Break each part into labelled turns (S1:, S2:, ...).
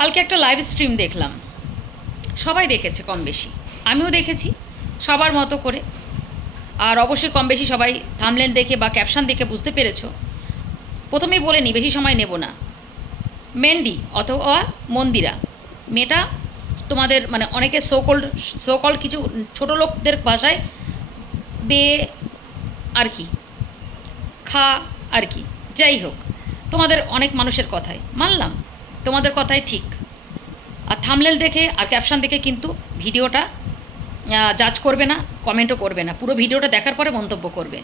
S1: কালকে একটা live stream দেখলাম। সবাই দেখেছে কম বেশি। আমিও দেখেছি, সবার মতো করে। আর অবশ্যই কম বেশি সবাই থামলেন দেখে বা ক্যাপশন দেখে বুঝতে পেরেছ। প্রথমেই বলে নি, বেশি সময় নেব না। মেন্ডি অথবা মন্দিরা, মেয়েটা তোমাদের মানে অনেকে সোকল সোকল কিছু ছোট লোকদের ভাষায় বে আর কি, খা আর কি। যাই হোক, তোমাদের অনেক মানুষের কথাই। মানলাম। তোমাদের কথাই ঠিক। আর থামলেল দেখে আর ক্যাপশন দেখে কিন্তু ভিডিওটা জাজ করবে না কমেন্টও করবে না। পুরো ভিডিওটা দেখার পরে মন্তব্য করবে।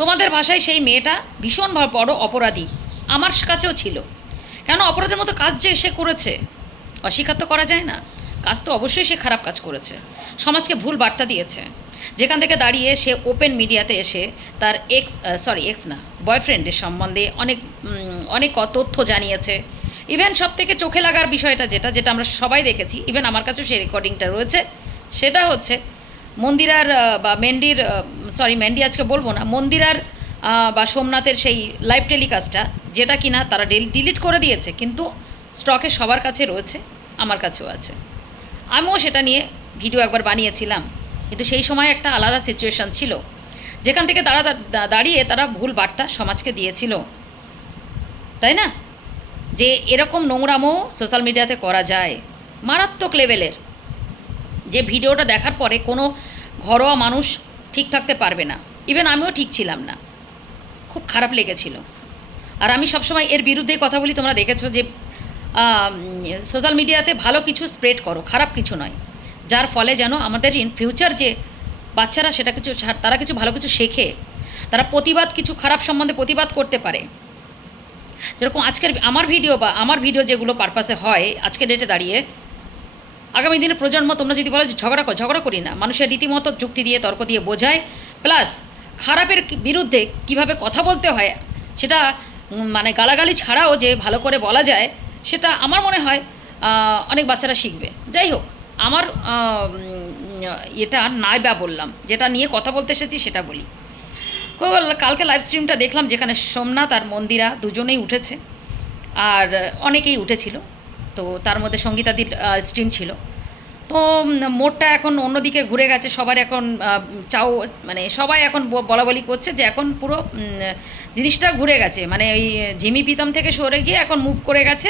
S1: তোমাদের ভাষায় সেই মেয়েটা ভীষণ বড় অপরাধী। আমার কাছেও ছিল। কেন অপরাধের মতো কাজ যে সে করেছে, অস্বীকার তো করা যায় না। কাজ তো অবশ্যই সে খারাপ কাজ করেছে। সমাজকে ভুল বার্তা দিয়েছে। যেখান থেকে দাঁড়িয়ে সে ওপেন মিডিয়াতে এসে তার এক্স সরি এক্স না বয়ফ্রেন্ডের সম্বন্ধে অনেক অনেক তথ্য জানিয়েছে। ইভেন সব থেকে চোখে লাগার বিষয়টা যেটা যেটা আমরা সবাই দেখেছি ইভেন আমার কাছেও সেই রেকর্ডিংটা রয়েছে, সেটা হচ্ছে মন্দিরার বা মেন্ডির সরি মেন্ডি আজকে বলব না, মন্দিরার বা সোমনাথের সেই লাইভ টেলিকাস্টটা যেটা কিনা তারা ডিলিট করে দিয়েছে, কিন্তু স্টকে সবার কাছে রয়েছে, আমার কাছেও আছে। আমিও সেটা নিয়ে ভিডিও একবার বানিয়েছিলাম, কিন্তু সেই সময় একটা আলাদা সিচুয়েশান ছিল, যেখান থেকে তারা দাঁড়িয়ে তারা ভুল বার্তা সমাজকে দিয়েছিল। তাই না? যে এরকম নোংরামও সোশ্যাল মিডিয়াতে করা যায়, মারাত্মক লেভেলের। যে ভিডিওটা দেখার পরে কোনো ঘরোয়া মানুষ ঠিক থাকতে পারবে না। ইভেন আমিও ঠিক ছিলাম না। খুব খারাপ লেগেছিল। আর আমি সবসময় এর বিরুদ্ধে কথা বলি, তোমরা দেখেছ যে সোশ্যাল মিডিয়াতে ভালো কিছু স্প্রেড করো, খারাপ কিছু নয়। যার ফলে যেন আমাদের ইন ফিউচার যে বাচ্চারা সেটা কিছু, তারা কিছু ভালো কিছু শেখে, তারা প্রতিবাদ, কিছু খারাপ সম্বন্ধে প্রতিবাদ করতে পারে। যেরকম আজকের আমার ভিডিও বা আমার ভিডিও যেগুলো পারপাসে হয় আজকের ডেটে দাঁড়িয়ে, আগামী দিনের প্রজন্ম তোমরা যদি বলো যে ঝগড়া কর, ঝগড়া করি না। মানুষের রীতিমতো যুক্তি দিয়ে, তর্ক দিয়ে বোঝায়। প্লাস খারাপের বিরুদ্ধে কীভাবে কথা বলতে হয়, সেটা মানে গালাগালি ছাড়াও যে ভালো করে বলা যায়, সেটা আমার মনে হয় অনেক বাচ্চারা শিখবে। যাই হোক, আমার এটা নাই বা বললাম। যেটা নিয়ে কথা বলতে এসেছি সেটা বলি। কালকে লাইভ স্ট্রিমটা দেখলাম যেখানে সোমনাথ আর মন্দিরা দুজনেই উঠেছে। আর অনেকেই উঠেছিল। তো তার মধ্যে সঙ্গীতাদির স্ট্রিম ছিল। তো মোড়টা এখন অন্যদিকে ঘুরে গেছে। সবার এখন চাও মানে সবাই এখন বলা বলি করছে যে এখন পুরো জিনিসটা ঘুরে গেছে। মানে ওই ঝিমি পিতম থেকে সরে গিয়ে এখন মুভ করে গেছে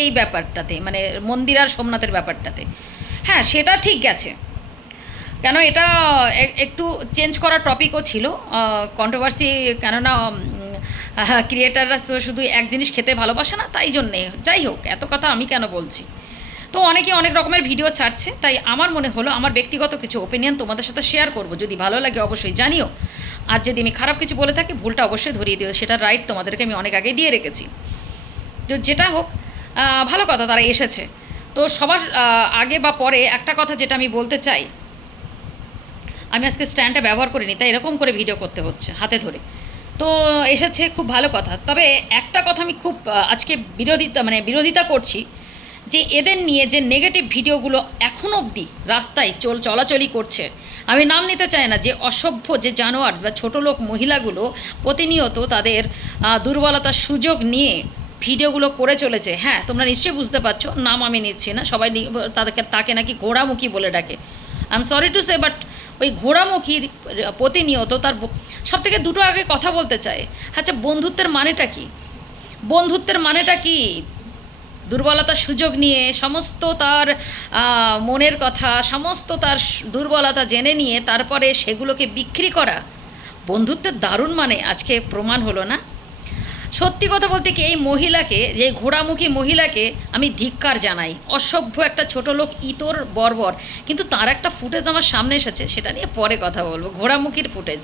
S1: এই ব্যাপারটাতে মানে মন্দির আর সোমনাথের ব্যাপারটাতে। হ্যাঁ সেটা ঠিক গেছে। কেন এটা একটু চেঞ্জ করার টপিকও ছিল। কন্ট্রোভার্সি কেননা ক্রিয়েটাররা তো শুধু এক জিনিস খেতে ভালোবাসে না, তাই জন্যে। যাই হোক, এত কথা আমি কেন বলছি? তো অনেকে অনেক রকমের ভিডিও ছাড়ছে, তাই আমার মনে হলো আমার ব্যক্তিগত কিছু ওপিনিয়ন তোমাদের সাথে শেয়ার করব। যদি ভালো লাগে অবশ্যই জানিও। আর যদি আমি খারাপ কিছু বলে থাকি, ভুলটা অবশ্যই ধরিয়ে দিও। সেটা রাইট তোমাদেরকে আমি অনেক আগে দিয়ে রেখেছি। তো যেটা হোক ভালো কথা তারা এসেছে। তো সবার আগে বা পরে একটা কথা যেটা আমি বলতে চাই আমি আজকে স্ট্যান্ডটা ব্যবহার করিনি, তাই এরকম করে ভিডিও করতে হচ্ছে হাতে ধরে। তো এসেছে খুব ভালো কথা। তবে একটা কথা আমি খুব আজকে বিরোধিতা মানে বিরোধিতা করছি যে এদের নিয়ে যে নেগেটিভ ভিডিওগুলো এখন অবধি রাস্তায় চল, চলাচলই করছে, আমি নাম নিতে চাই না যে অসভ্য যে জানোয়ার বা ছোটো লোক মহিলাগুলো প্রতিনিয়ত তাদের দুর্বলতার সুযোগ নিয়ে ভিডিওগুলো করে চলেছে। হ্যাঁ তোমরা নিশ্চয়ই বুঝতে পারছ, নাম আমি নিচ্ছি না, সবাই তাদেরকে, তাকে নাকি ঘোড়ামুখী বলে ডাকে। I am sorry to say but ওই ঘোড়ামুখীর প্রতিনিয়ত তার সব থেকে দুটো আগে কথা বলতে চায়। আচ্ছা বন্ধুত্বের মানেটা কি? বন্ধুত্বের মানেটা কি? দুর্বলতার সুযোগ নিয়ে, সমস্ত তার মনের কথা, সমস্ত তার দুর্বলতা জেনে নিয়ে তারপরে সেগুলোকে বিক্রি করা, বন্ধুত্বের দারুণ মানে আজকে প্রমাণ হলো না? সত্যি কথা বলতে কি এই মহিলাকে, যে ঘোড়ামুখী মহিলাকে আমি ধিক্কার জানাই। অসভ্য একটা ছোট লোক ইতর বর্বর। কিন্তু তার একটা ফুটেজ আমার সামনে এসেছে, সেটা নিয়ে পরে কথা বলব। ঘোড়ামুখীর ফুটেজ।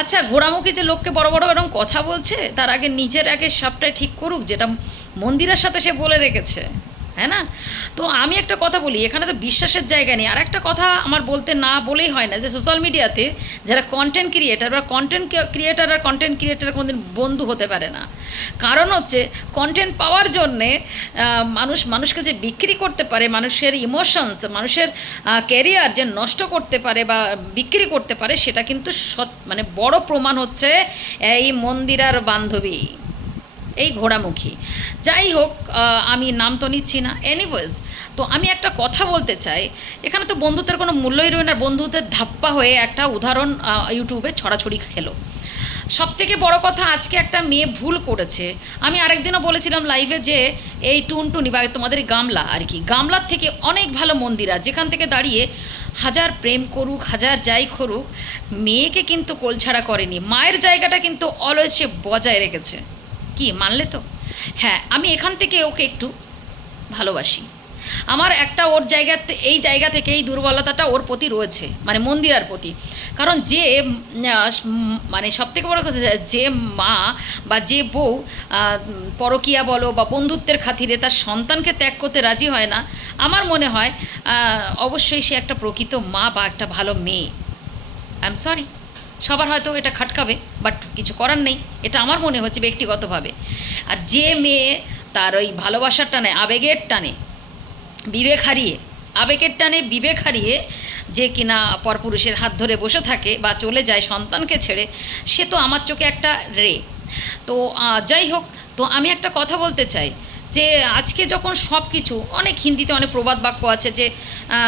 S1: আচ্ছা ঘোড়ামুখী যে লোককে বড় বড় এরকম কথা বলছে, তার আগে নিজের আগে সবটাই ঠিক করুক, যেটা মন্দিরের সাথে সে বলে রেখেছে। হ্যাঁ না? তো আমি একটা কথা বলি, এখানে তো বিশ্বাসের জায়গা নেই। আর একটা কথা আমার বলতে না বলেই হয় না যে সোশ্যাল মিডিয়াতে যারা কন্টেন্ট ক্রিয়েটার বা কন্টেন্ট ক্রিয়েটার আর কন্টেন্ট ক্রিয়েটার কোনোদিন বন্ধু হতে পারে না। কারণ হচ্ছে কন্টেন্ট পাওয়ার জন্যে মানুষ, মানুষকে যে বিক্রি করতে পারে, মানুষের ইমোশনস মানুষের ক্যারিয়ার যে নষ্ট করতে পারে বা বিক্রি করতে পারে, সেটা কিন্তু সৎ মানে বড় প্রমাণ হচ্ছে এই মন্দিরার বান্ধবী। এই ঘোড়ামুখী। যাই হোক আমি নাম তো নিচ্ছি না। এনিওয়েজ তো আমি একটা কথা বলতে চাই। এখানে তো বন্ধুত্বের কোনো মূল্যই রয়ে না। বন্ধুদের ধাপ্পা হয়ে একটা উদাহরণ ইউটিউবে ছড়াছড়ি খেলো। সব থেকে বড় কথা, আজকে একটা মেয়ে ভুল করেছে। আমি আরেকদিনও বলেছিলাম লাইভে যে, এই টুনটুনি বা তোমাদের গামলা আর কি, গামলার থেকে অনেক ভালো মন্দিরা যেখান থেকে দাঁড়িয়ে হাজার প্রেম করুক, হাজার যাই করুক, মেয়েকে কিন্তু কোলছাড়া করেনি। মায়ের জায়গাটা কিন্তু অলওয়েজ সে বজায় রেখেছে। কি, মানলে তো? হ্যাঁ আমি এখান থেকে ওকে একটু ভালোবাসি। আমার একটা ওর জায়গাতে, এই জায়গা থেকে এই দুর্বলতাটা ওর প্রতি রয়েছে মানে মন্দিরার প্রতি। কারণ যে মানে সবথেকে বড় কথা যে মা বা যে বউ পরকিয়া বলো বা বন্ধুত্বের খাতিরে তার সন্তানকে ত্যাগ করতে রাজি হয় না, আমার মনে হয় অবশ্যই সে একটা প্রকৃত মা বা একটা ভালো মেয়ে। আই এম সরি সবার হয়তো এটা খাটকাবে বাট কিছু করার নেই। এটা আমার মনে হচ্ছে ব্যক্তিগতভাবে। আর যে মেয়ে তার ওই ভালোবাসার টানে, আবেগের টানে, বিবেক হারিয়ে, আবেগের টানে বিবেক হারিয়ে যে কিনা পরপুরুষের হাত ধরে বসে থাকে বা চলে যায় সন্তানকে ছেড়ে, সে তো আমার চোখে একটা রে। তো যাই হোক, তো আমি একটা কথা বলতে চাই। যে আজকে যখন সব কিছু অনেক হিন্দিতে অনেক প্রবাদ বাক্য আছে যে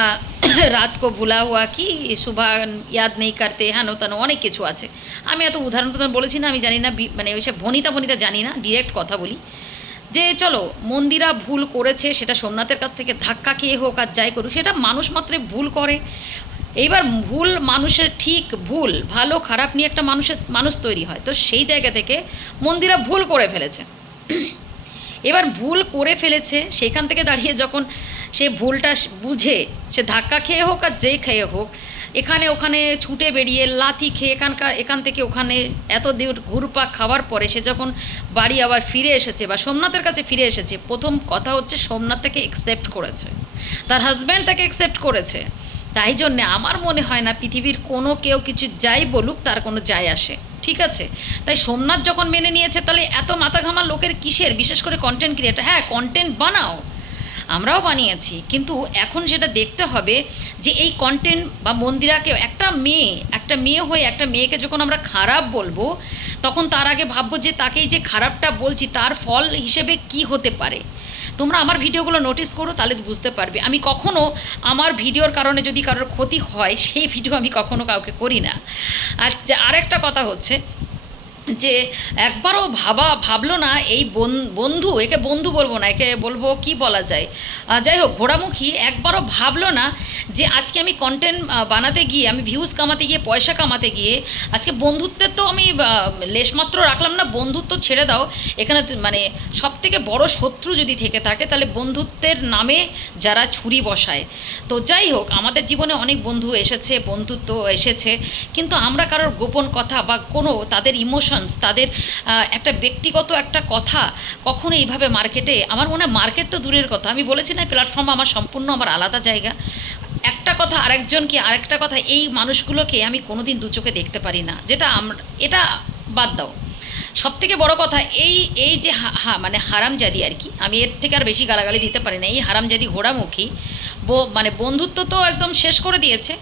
S1: রাত কো ভুলা হওয়া কি সুভা ইয়াদ নেই করতে হেন তেন অনেক কিছু আছে। আমি এত উদাহরণ প্রদান বলেছি না, আমি জানি না মানে ওইসব ভনিতা ভনিতা জানি না ডিরেক্ট কথা বলি। যে চলো, মন্দিরা ভুল করেছে, সেটা সোমনাথের কাছ থেকে ধাক্কা খেয়ে হোক আর যাই করুক, সেটা মানুষ মাত্রে ভুল করে। এইবার ভুল মানুষের ঠিক ভুল, ভালো খারাপ নিয়ে একটা মানুষের, মানুষ তৈরি হয়। তো সেই জায়গা থেকে মন্দিরা ভুল করে ফেলেছে। এবার ভুল করে ফেলেছে, সেখান থেকে দাঁড়িয়ে যখন সে ভুলটা বুঝে, সে ধাক্কা খেয়ে হোক আর যেই খেয়ে হোক, এখানে ওখানে ছুটে বেরিয়ে লাথি খেয়ে এখানকার, এখান থেকে ওখানে এত দূর ঘুরপাক খাওয়ার পরে সে যখন বাড়ি আবার ফিরে এসেছে বা সোমনাথের কাছে ফিরে এসেছে, প্রথম কথা হচ্ছে সোমনাথ তাকে একসেপ্ট করেছে। তার হাজব্যান্ড তাকে একসেপ্ট করেছে। তাই জন্যে আমার মনে হয় না পৃথিবীর কোনো কেউ কিছু যাই বলুক, তার কোনো যায় আসে। ঠিক আছে? তাই সোমনাথ যখন মেনে নিয়েছে, তাহলে এত মাথা ঘামা লোকের কিসের? বিশেষ করে কন্টেন্ট ক্রিয়েটার হ্যাঁ কন্টেন্ট বানাও। আমরাও বানিয়েছি। কিন্তু এখন সেটা দেখতে হবে যে এই কন্টেন্ট বা মন্দিরাকে একটা মেয়ে একটা মেয়ে হয়ে একটা মেয়েকে যখন আমরা খারাপ বলব, তখন তার আগে ভাববো যে তাকেই যে খারাপটা বলছি, তার ফল হিসেবে কি হতে পারে? তোমরা আমার ভিডিওগুলো নোটিস করো, তাহলে বুঝতে পারবে। আমি কখনো আমার ভিডিওর কারণে যদি কারোর ক্ষতি হয়, সেই ভিডিও আমি কখনো কাউকে করি না। আর আরেকটা কথা হচ্ছে যে একবারও ভাবা, ভাবলো না, এই বন- বন্ধু, একে বন্ধু বলব না, একে বলব কি বলা যায়? যাই হোক, ঘোড়ামুখী, একবারও ভাবলো না যে আজকে আমি কন্টেন্ট বানাতে গিয়ে, আমি ভিউজ কামাতে গিয়ে, পয়সা কামাতে গিয়ে, আজকে বন্ধুত্বের তো আমি লেশমাত্র রাখলাম না, বন্ধুত্ব ছেড়ে দাও। এখানে মানে সব থেকে বড় শত্রু যদি থেকে থাকে, তাহলে বন্ধুত্বের নামে যারা ছুরি বসায়। তো যাই হোক, আমাদের জীবনে অনেক বন্ধু এসেছে বন্ধুত্ব এসেছে, কিন্তু আমরা কারোর গোপন কথা বা কোনো তাদের ইমোশনস তাদের একটা ব্যক্তিগত একটা কথা কখনো এইভাবে মার্কেটে, আমার মনে হয় মার্কেট তো দূরের কথা, আমি বলেছি না প্ল্যাটফর্ম আমার সম্পূর্ণ আমার আলাদা জায়গা। একটা কথা আরেকজনকে আরেকটা কথা, এই মানুষগুলোকে আমি কোনোদিন দু চোখে দেখতে পারি না, যেটা আমরা এটা বাদ দাও। সব থেকে বড় কথা, এই এই যে হা মানে হারামজাদি আর কি, আমি এর থেকে আর বেশি গালাগালি দিতে পারি না, এই হারামজাদি ঘোড়ামুখী মানে বন্ধুত্ব তো একদম শেষ করে দিয়েছে।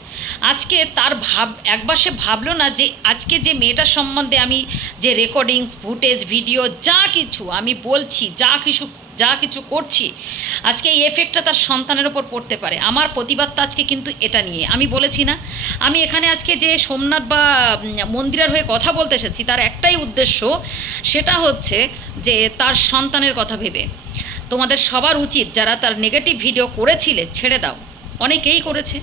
S1: আজকে তার ভাব, একবার সে ভাবলো না যে আজকে যে মেয়েটার সম্বন্ধে আমি যে রেকর্ডিংস ফুটেজ ভিডিও যা কিছু আমি বলছি, যা কিছু যা কিছু করছি, আজকে এই এফেক্টটা তার সন্তানের ওপর পড়তে পারে। আমার প্রতিবাদটা আজকে কিন্তু এটা নিয়ে। আমি বলেছি না, আমি এখানে আজকে যে সোমনাথ বা মন্দিরের হয়ে কথা বলতে এসেছি, তার একটাই উদ্দেশ্য, সেটা হচ্ছে যে তার সন্তানের কথা ভেবে। তোমাদের সবার উচিত যারা তার নেগেটিভ ভিডিও করেছিলে ছেড়ে দাও। অনেকেই করেছে।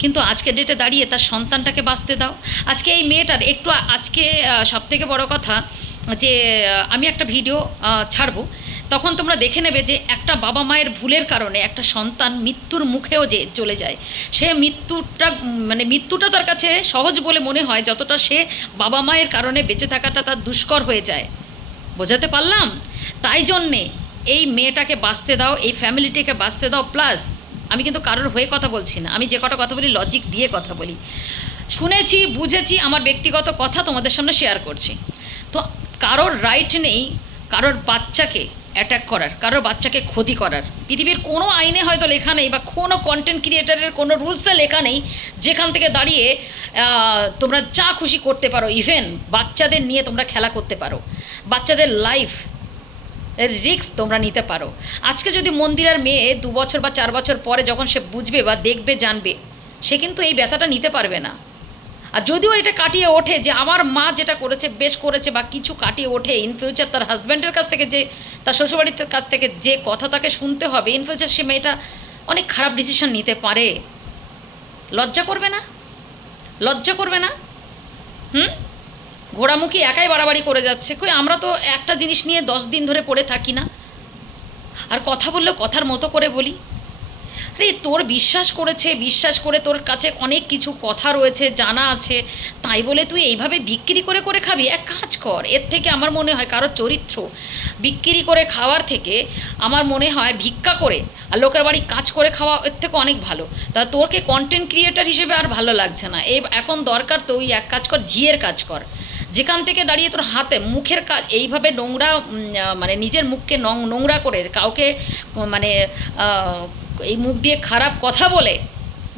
S1: কিন্তু আজকে ডেটে দাঁড়িয়ে তার সন্তানটাকে বাঁচতে দাও। আজকে এই মেয়েটার একটু আজকে সব থেকে বড় কথা যে আমি একটা ভিডিও ছাড়বো। তখন তোমরা দেখে নেবে যে একটা বাবা মায়ের ভুলের কারণে একটা সন্তান মৃত্যুর মুখেও যে চলে যায়। সে মৃত্যুটা মানে মৃত্যুটা তার কাছে সহজ বলে মনে হয়, যতটা সে বাবা মায়ের কারণে বেঁচে থাকাটা তার দুষ্কর হয়ে যায়। বোঝাতে পারলাম? তাই জন্যে এই মেয়েটাকে বাঁচতে দাও, এই ফ্যামিলিটিকে বাঁচতে দাও, প্লাস আমি কিন্তু কারোর হয়ে কথা বলছি না। আমি যে কটা কথা বলি লজিক দিয়ে কথা বলি। শুনেছি, বুঝেছি, আমার ব্যক্তিগত কথা তোমাদের সামনে শেয়ার করছি। তো কারোর রাইট নেই কারোর বাচ্চাকে অ্যাটাক করার, কারোর বাচ্চাকে ক্ষতি করার। পৃথিবীর কোনো আইনে হয়তো লেখা নেই বা কোনো কন্টেন্ট ক্রিয়েটারের কোনো রুলসে লেখা নেই যেখান থেকে দাঁড়িয়ে তোমরা যা খুশি করতে পারো ইভেন বাচ্চাদের নিয়ে তোমরা খেলা করতে পারো। বাচ্চাদের লাইফ রিস্ক তোমরা নিতে পারো। আজকে যদি মন্দিরার মেয়ে দু বছর বা চার বছর পরে যখন সে বুঝবে বা দেখবে, জানবে, সে কিন্তু এই ব্যথাটা নিতে পারবে না। আর যদিও এটা কাটিয়ে ওঠে যে আমার মা যেটা করেছে, বেশ করেছে বা কিছু কাটিয়ে ওঠে ইন ফিউচার তার হাজব্যান্ডের কাছ থেকে যে, তার শ্বশুরবাড়ির কাছ থেকে যে কথা তাকে শুনতে হবে ইন ফিউচার সে মেয়েটা অনেক খারাপ ডিসিশন নিতে পারে। লজ্জা করবে না? লজ্জা করবে না? হুম? ঘোড়ামুখী একাই বাড়াবাড়ি করে যাচ্ছে। কই, আমরা তো একটা জিনিস নিয়ে দশ দিন ধরে পড়ে থাকি না। আর কথা বললেও কথার মতো করে বলি। আরে, তোর বিশ্বাস করেছে, বিশ্বাস করে তোর কাছে অনেক কিছু কথা রয়েছে, জানা আছে। তাই বলে তুই এইভাবে বিক্রি করে করে খাবি? এক কাজ কর, এর থেকে আমার মনে হয় কারোর চরিত্র বিক্রি করে খাওয়ার থেকে আমার মনে হয় ভিক্ষা করে আর লোকের বাড়ি কাজ করে খাওয়া এর থেকে অনেক ভালো। তা তোরকে কন্টেন্ট ক্রিয়েটার হিসেবে আর ভালো লাগছে না। এই এখন দরকার তুই এক কাজ কর, ঝিয়ের কাজ কর। যেখান থেকে দাঁড়িয়ে তোর হাতে মুখের কাজ, এইভাবে নোংরা মানে নিজের মুখকে নং- নোংরা করে কাউকে মানে এই মুখ দিয়ে খারাপ কথা বলে,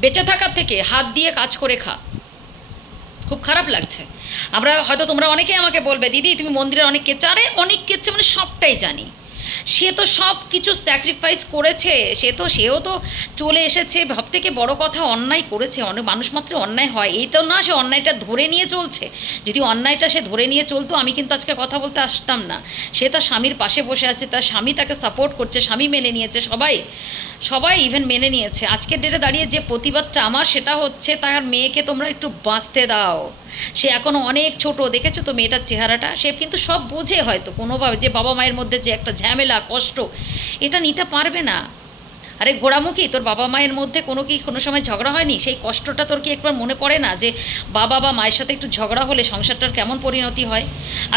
S1: বেঁচে থাকার থেকে হাত দিয়ে কাজ করে খা। খুব খারাপ লাগছে। আমরা হয়তো তোমরা অনেকেই আমাকে বলবে, দিদি, তুমি মন্দিরের অনেক কেচারে, অনেক কেচে মানে সবটাই জানি। সে তো সব কিছু স্যাক্রিফাইস করেছে। সে তো, সেও তো চলে এসেছে। সব থেকে বড় কথা, অন্যায় করেছে। অনেক মানুষ মাত্র অন্যায় হয়। এই তো না, সে অন্যায়টা ধরে নিয়ে চলছে। যদি অন্যায়টা সে ধরে নিয়ে চলতো, আমি কিন্তু আজকে কথা বলতে আসতাম না। সে তার স্বামীর পাশে বসে আছে, তার স্বামী তাকে সাপোর্ট করছে, স্বামী মেনে নিয়েছে, সবাই সবাই ইভেন মেনে নিয়েছে। আজকের ডেটে দাঁড়িয়ে যে প্রতিবাদটা আমার, সেটা হচ্ছে তার মেয়েকে তোমরা একটু বাঁচতে দাও। সে এখনও অনেক ছোট, দেখেছ তো মেয়েটার চেহারাটা? সে কিন্তু সব বোঝে হয়তো, কোনোভাবে যে বাবা মায়ের মধ্যে যে একটা ঝামেলা, কষ্ট, এটা নিতে পারবে না। আরে ঘোড়ামুখী, তোর বাবা মায়ের মধ্যে কোনো কি, কোনো সময় ঝগড়া হয়নি? সেই কষ্টটা তোর কি একবার মনে পড়ে না যে বাবা বা মায়ের সাথে একটু ঝগড়া হলে সংসারটার কেমন পরিণতি হয়?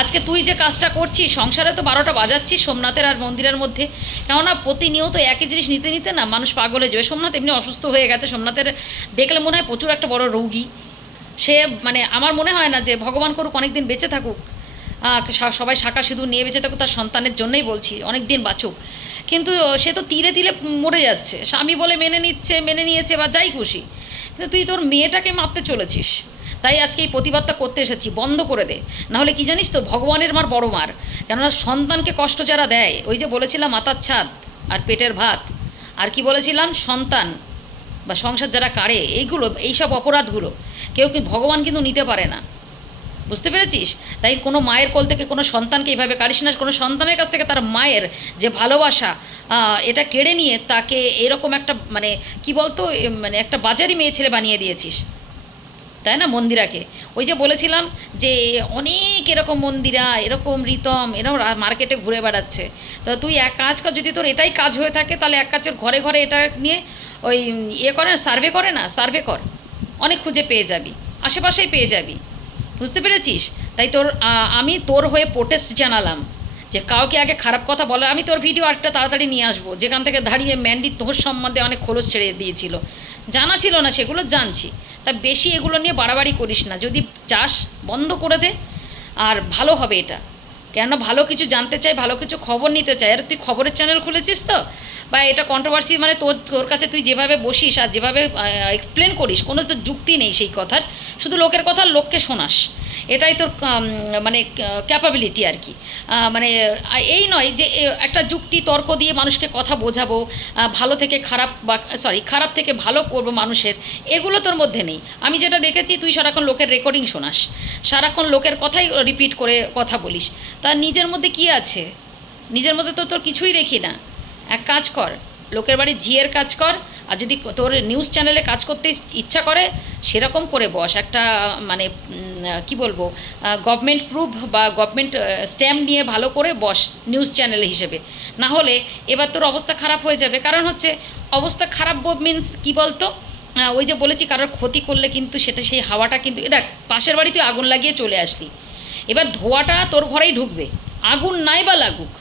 S1: আজকে তুই যে কাজটা করছিস, সংসারে তো বারোটা বাজাচ্ছিস, সোমনাথের আর মন্দিরের মধ্যে। কেননা প্রতিনিয়ত একই জিনিস নিতে নিতে না, মানুষ পাগল যাবে। সোমনাথ এমনি অসুস্থ হয়ে গেছে, সোমনাথের দেখলে মনে হয় প্রচুর একটা বড় রোগী। সে মানে আমার মনে হয় না যে ভগবান করুক অনেক দিন বেঁচে থাকুক সবাই শাখা সিঁদুর নিয়ে বেঁচে থাকুক, তার সন্তানের জন্যই বলছি অনেক দিন বাঁচুক। কিন্তু সে তো তিলে তিলে মরে যাচ্ছে, স্বামী বলে মেনে নিচ্ছে, মেনে নিয়েছে বা যাই খুশি, কিন্তু তুই তোর মেয়েটাকে মারতে চলেছিস, তাই আজকে এই প্রতিবাদটা করতে এসেছি, বন্ধ করে দে। নাহলে কি জানিস তো, ভগবানের মার বড় মার, কেননা সন্তানকে কষ্ট যারা দেয়, ওই যে বলেছিলাম মাতার ছাদ আর পেটের ভাত, আর কি বলেছিলাম? সন্তান। বা সংসার যারা কাড়ে, এইগুলো, এইসব অপরাধগুলো কেউ কি ভগবান কিন্তু নিতে পারে না। বুঝতে পেরেছিস? তাই কোনো মায়ের কোল থেকে কোনো সন্তানকে এইভাবে কাড়িস না, কোনো সন্তানের কাছ থেকে তার মায়ের যে ভালোবাসা এটা কেড়ে নিয়ে তাকে এরকম একটা মানে কি বলতো মানে একটা বাজারি মেয়ে ছেলে বানিয়ে দিয়েছিস। তাই না, মন্দিরাকে? ওই যে বলেছিলাম যে অনেক এরকম মন্দিরা, এরকম রিতম, এরকম মার্কেটে ঘুরে বেড়াচ্ছে। তো তুই এক কাজ কর, যদি তোর এটাই কাজ হয়ে থাকে, তাহলে এক কাজের ঘরে ঘরে এটা নিয়ে ওই ইয়ে করে সার্ভে করে না সার্ভে কর। অনেক খুঁজে পেয়ে যাবি, আশেপাশেই পেয়ে যাবি। বুঝতে পেরেছিস? তাই তোর আমি তোর হয়ে প্রোটেস্ট জানালাম যে কাউকে আগে খারাপ কথা বলার, আমি তোর ভিডিও একটা তাড়াতাড়ি নিয়ে আসব, যেখান থেকে দাঁড়িয়ে ম্যান্ডি তোর সম্বন্ধে অনেক খোলস ছেড়ে দিয়েছিল। জানা ছিল না সেগুলো, জানছি। তা বেশি এগুলো নিয়ে বাড়াবাড়ি করিস না। যদি চাষ বন্ধ করে দে, আর ভালো হবে এটা। কেন ভালো কিছু জানতে চাই, ভালো কিছু খবর নিতে চাই। আর তুই খবরের চ্যানেল খুলেছিস তো? বা এটা কন্ট্রোভার্সি মানে তোর তোর কাছে তুই যেভাবে বসিস আর যেভাবে এক্সপ্লেন করিস, কোনো তো যুক্তি নেই সেই কথার। শুধু লোকের কথা লোককে শোনাস। এটাই তোর মানে ক্যাপাবিলিটি আর কি। মানে এই নয় যে একটা যুক্তি, তর্ক দিয়ে মানুষকে কথা বোঝাবো ভালো থেকে খারাপ বা সরি খারাপ থেকে ভালো করব মানুষের, এগুলো তোর মধ্যে নেই। আমি যেটা দেখেছি, তুই সারাক্ষণ লোকের রেকর্ডিং শোনাস। সারাক্ষণ লোকের কথাই রিপিট করে কথা বলিস। তা নিজের মধ্যে কি আছে? নিজের মধ্যে তো তোর কিছুই দেখি না। এক কাজ কর, লোকের বাড়ি ঝিয়ের কাজ কর, আর যদি তোর নিউজ চ্যানেলে কাজ করতে ইচ্ছা করে, সেরকম করে বস। একটা মানে কি বলব গভর্নমেন্ট প্রুফ বা গভর্নমেন্ট স্ট্যাম্প নিয়ে ভালো করে বস নিউজ চ্যানেল হিসেবে। না হলে এবার তোর অবস্থা খারাপ হয়ে যাবে। কারণ হচ্ছে, অবস্থা খারাপ মিনস কি বলতো ওই যে বলেছি, কারোর ক্ষতি করলে কিন্তু সেটা সেই হাওয়াটা কিন্তু দেখ, পাশের বাড়ি তুই আগুন লাগিয়ে চলে আসলি। এবার ধোঁয়াটা তোর ঘরেই ঢুকবে। আগুন নাই বা লাগুক।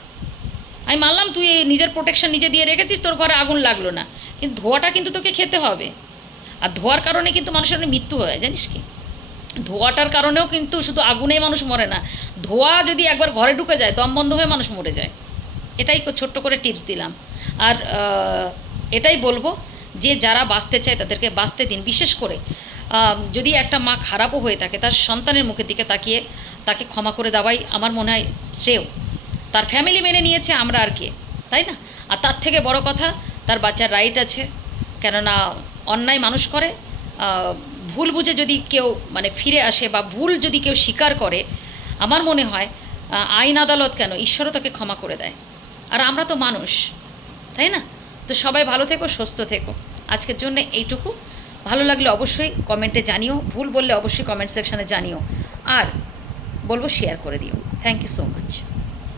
S1: আমি মানলাম তুই নিজের প্রোটেকশন নিজে দিয়ে রেখেছিস, তোর ঘরে আগুন লাগল না। কিন্তু ধোঁয়াটা কিন্তু তোকে খেতে হবে। আর ধোয়ার কারণে কিন্তু মানুষের অনেক মৃত্যু হয়, জানিস কি? ধোঁয়াটার কারণেও কিন্তু শুধু আগুনেই মানুষ মরে না। ধোঁয়া যদি একবার ঘরে ঢুকে যায়, দম বন্ধ হয়ে মানুষ মরে যায়। এটাই ছোট্ট করে টিপস দিলাম। আর এটাই বলব যে যারা বাঁচতে চায় তাদেরকে বাঁচতে দিন। বিশেষ করে যদি একটা মা খারাপও হয়ে থাকে, তার সন্তানের মুখের দিকে তাকিয়ে তাকে ক্ষমা করে দেওয়াই আমার মনে হয় শ্রেয়। তার ফ্যামিলি মেনে নিয়েছে আমরা আর কে, তাই না? আর তার থেকে বড় কথা, তার বাচ্চার রাইট আছে। কেননা অন্যায় মানুষ করে ভুল বুঝে যদি কেউ মানে ফিরে আসে বা ভুল যদি কেউ স্বীকার করে, আমার মনে হয় আইন আদালত কেন? ঈশ্বরও তাকে ক্ষমা করে দেয়। আর আমরা তো মানুষ, তাই না? তো সবাই ভালো থেকো, সুস্থ থেকো। আজকের জন্য এইটুকু। ভালো লাগলে অবশ্যই কমেন্টে জানিও, ভুল বললে অবশ্যই কমেন্ট সেকশানে জানিও। আর বলব শেয়ার করে দিও। Thank you so much